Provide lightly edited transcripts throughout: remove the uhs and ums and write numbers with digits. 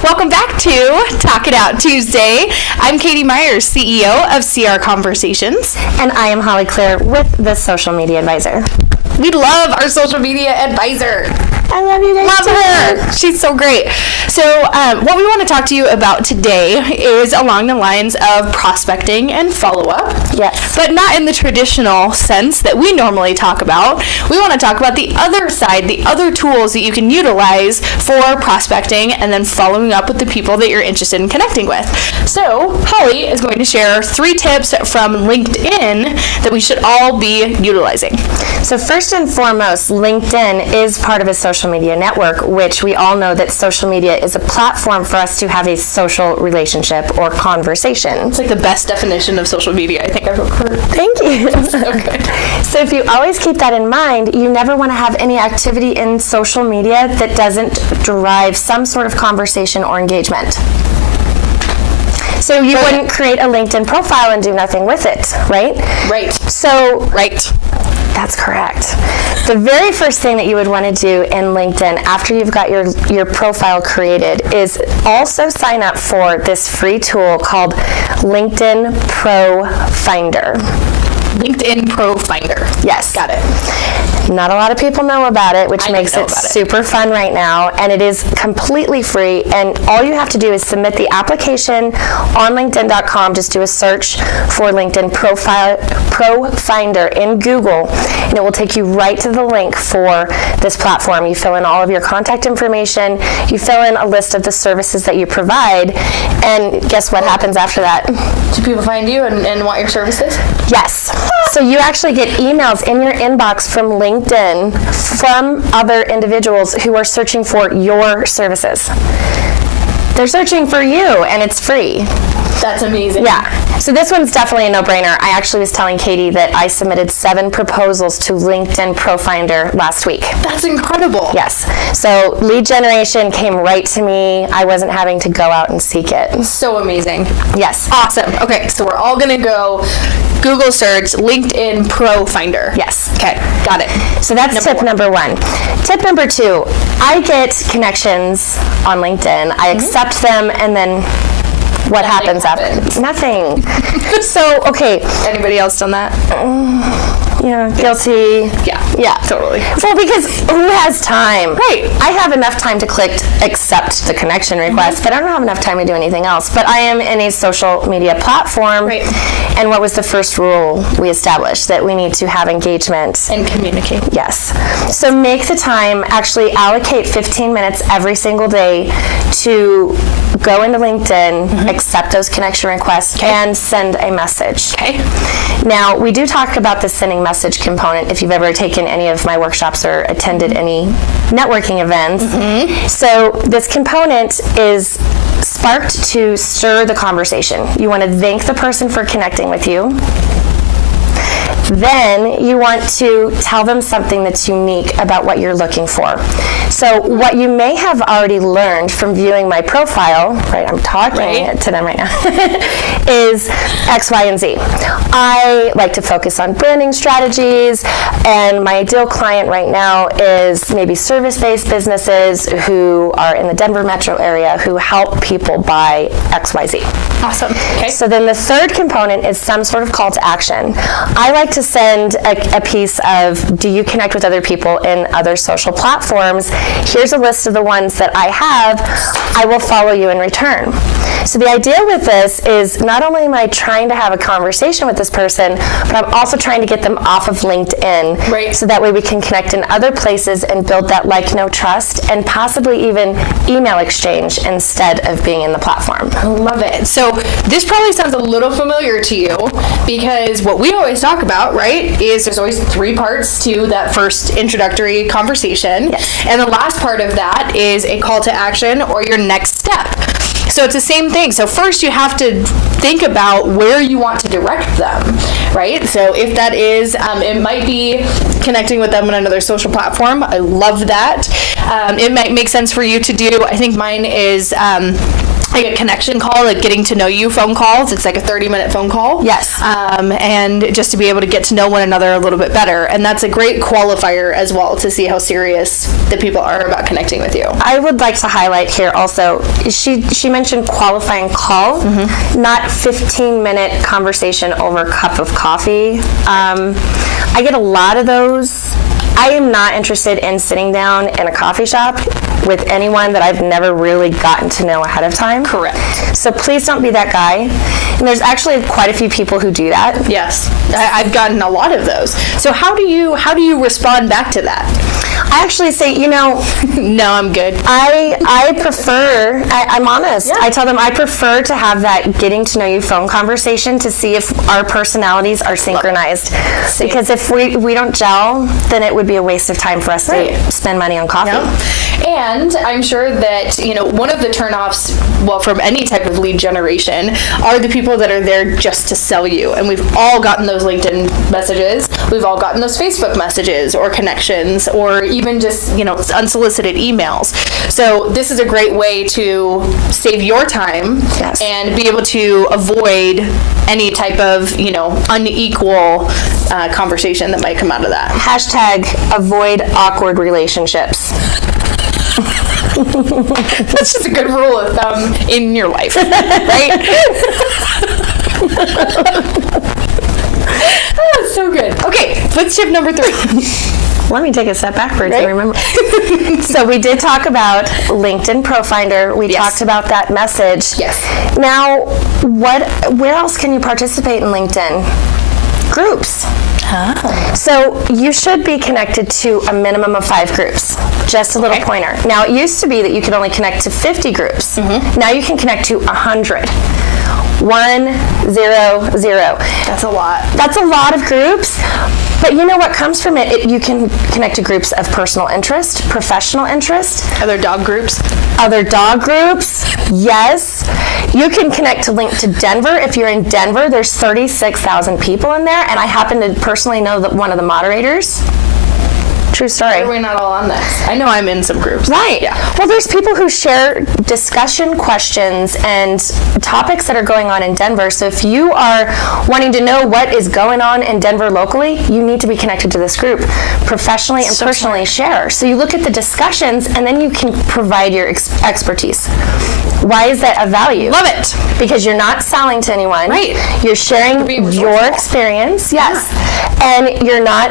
Welcome back to Talk It Out Tuesday. I'm Katie Myers, CEO of CR Conversations. And I am Holly Claire with the Social Media Advisor. We love our social media advisor. I love you guys. Love her. She's so great. So what we want to talk to you about today is along the lines of prospecting and follow-up. Yes. But not in the traditional sense that we normally talk about. We want to talk about the other side, the other tools that you can utilize for prospecting and then following up with the people that you're interested in connecting with. So Holly is going to share 3 tips from LinkedIn that we should all be utilizing. So first and foremost, LinkedIn is part of a social media network, which we all know that social media is a platform for us to have a social relationship or conversation. It's like the best definition of social media I think I've ever heard. Thank you. Okay. So if you always keep that in mind, you never want to have any activity in social media that doesn't derive some sort of conversation or engagement. So you wouldn't create a LinkedIn profile and do nothing with it, right? Right. So, right. That's correct. The very first thing that you would want to do in LinkedIn after you've got your profile created is also sign up for this free tool called LinkedIn Pro Finder. LinkedIn Pro Finder. Yes. Got it. Not a lot of people know about it, which makes it super fun right now, and it is completely free, and all you have to do is submit the application on LinkedIn.com. Just do a search for LinkedIn Pro Finder in Google, and it will take you right to the link for this platform. You fill in all of your contact information, you fill in a list of the services that you provide, and guess what happens after that? Do people find you and want your services? Yes. So you actually get emails in your inbox from LinkedIn from other individuals who are searching for your services. They're searching for you, and it's free. That's amazing. Yeah. So this one's definitely a no-brainer. I actually was telling Katie that I submitted 7 proposals to LinkedIn Pro Finder last week. That's incredible. Yes. So lead generation came right to me. I wasn't having to go out and seek it. So amazing. Yes. Awesome. Okay, so we're all going to go Google search LinkedIn Pro Finder. Yes. Okay, got it. So that's tip number 1. Tip number 2, I get connections on LinkedIn. I accept them, and then what happens after? Nothing. So, okay. Anybody else done that? Yeah, guilty. Yeah, totally. Well, because who has time? Right. I have enough time to click accept the connection request, but I don't have enough time to do anything else. But I am in a social media platform. Right. And what was the first rule we established? That we need to have engagement. And communicate. Yes. So make the time, actually allocate 15 minutes every single day to go into LinkedIn, accept those connection requests, and send a message. Okay. Now, we do talk about the sending message component if you've ever taken any of my workshops or attended any networking events. So this component is sparked to stir the conversation. You want to thank the person for connecting with you. Then you want to tell them something that's unique about what you're looking for. So what you may have already learned from viewing my profile, right, I'm talking to them right now, is X, Y, and Z. I like to focus on branding strategies, and my ideal client right now is maybe service-based businesses who are in the Denver metro area who help people buy X, Y, Z. Awesome. Okay. So then the third component is some sort of call to action. I like to send a piece of, do you connect with other people in other social platforms? Here's a list of the ones that I have. I will follow you in return. So the idea with this is not only am I trying to have a conversation with this person, but I'm also trying to get them off of LinkedIn. Right. So that way we can connect in other places and build that like, know, trust, and possibly even email exchange instead of being in the platform. I love it. So this probably sounds a little familiar to you because what we always talk about, right, is there's always 3 parts to that first introductory conversation. Yes. And the last part of that is a call to action or your next step. So it's the same thing. So first you have to think about where you want to direct them, right? So if that is, it might be connecting with them on another social platform. I love that. It might make sense for you to do, I think mine is like a connection call, like getting to know you phone calls. It's like a 30-minute phone call. Yes. And just to be able to get to know one another a little bit better. And that's a great qualifier as well to see how serious the people are about connecting with you. I would like to highlight here also, she mentioned qualifying call, not 15-minute conversation over a cup of coffee. I get a lot of those. I am not interested in sitting down in a coffee shop with anyone that I've never really gotten to know ahead of time. Correct. So please don't be that guy. And there's actually quite a few people who do that. Yes, I've gotten a lot of those. So how do you respond back to that? I actually say, no, I'm good. I prefer, I'm honest. Yeah. I tell them I prefer to have that getting to know you phone conversation to see if our personalities are synchronized. Because if we don't gel, then it would be a waste of time for us to spend money on coffee. Yep. And I'm sure that, one of the turnoffs, from any type of lead generation, are the people that are there just to sell you. And we've all gotten those LinkedIn messages. We've all gotten those Facebook messages or connections or even just, unsolicited emails. So this is a great way to save your time and be able to avoid any type of, unequal conversation that might come out of that. Hashtag avoid awkward relationships. That's just a good rule of thumb in your life, right? Oh, so good. Okay, let's tip number 3. Let me take a step backwards and remember. So we did talk about LinkedIn Pro Finder. We talked about that message. Yes. Now, where else can you participate in LinkedIn? Groups. Oh. So you should be connected to a minimum of 5 groups. Just a little pointer. Now, it used to be that you could only connect to 50 groups. Now you can connect to 100. 1, 0, 0. That's a lot. That's a lot of groups. But you know what comes from it? You can connect to groups of personal interest, professional interest. Other dog groups? Other dog groups, yes. You can connect to link to Denver. If you're in Denver, there's 36,000 people in there, and I happen to personally know that one of the moderators. True story. Why are we not all on this? I know I'm in some groups. Right. Yeah. Well, there's people who share discussion questions and topics that are going on in Denver. So if you are wanting to know what is going on in Denver locally, you need to be connected to this group. Professionally and personally share. So you look at the discussions and then you can provide your expertise. Why is that of value? Love it. Because you're not selling to anyone. Right. You're sharing your experience. Yes. Yeah. And you're not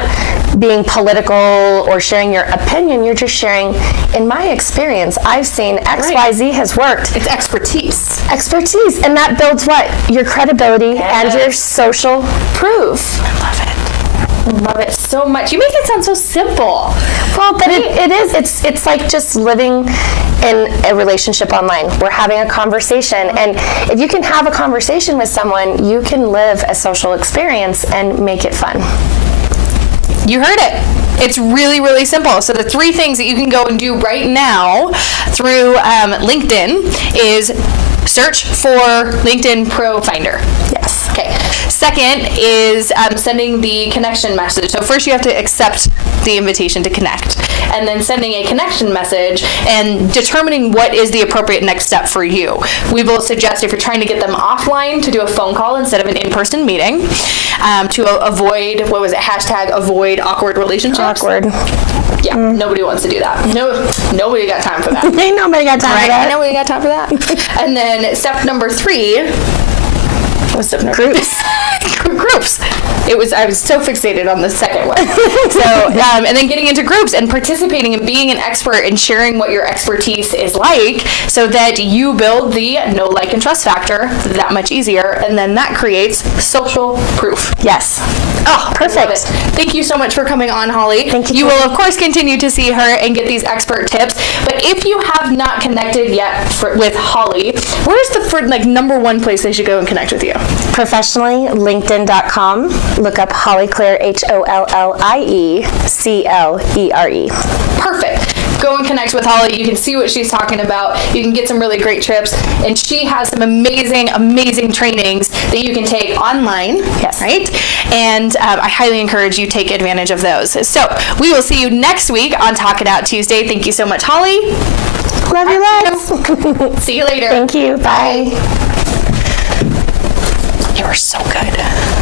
being political or sharing your opinion. You're just sharing, in my experience, I've seen X, Y, Z has worked. It's expertise. Expertise. And that builds what? Your credibility and your social proof. I love it. I love it so much. You make it sound so simple. Well, but it is. It's like just living in a relationship online. We're having a conversation, and if you can have a conversation with someone, you can live a social experience and make it fun. You heard it. It's really, really simple. So the 3 things that you can go and do right now through LinkedIn is search for LinkedIn Pro Finder. Yes. Okay. Second is sending the connection message. So first you have to accept the invitation to connect, and then sending a connection message and determining what is the appropriate next step for you. We will suggest, if you're trying to get them offline, to do a phone call instead of an in-person meeting, to avoid, hashtag avoid awkward relationships. Awkward. Yeah, nobody wants to do that. Nobody got time for that. Ain't nobody got time for that. Nobody got time for that. And then step number 3. What's step number? Groups. Groups. I was so fixated on the second one. So, and then getting into groups and participating and being an expert and sharing what your expertise is like, so that you build the know, like, and trust factor that much easier, and then that creates social proof. Yes. Oh, perfect. Love it. Thank you so much for coming on, Holly. Thank you. You will, of course, continue to see her and get these expert tips. But if you have not connected yet with Holly, where's the number 1 place they should go and connect with you? Professionally, LinkedIn.com. Look up Holly Claire, HOLLIECLERE. Perfect. Go and connect with Holly. You can see what she's talking about. You can get some really great tips. And she has some amazing, amazing trainings that you can take online. Yes. Right? And I highly encourage you take advantage of those. So we will see you next week on Talk It Out Tuesday. Thank you so much, Holly. Love you lots. See you later. Thank you. Bye. You were so good.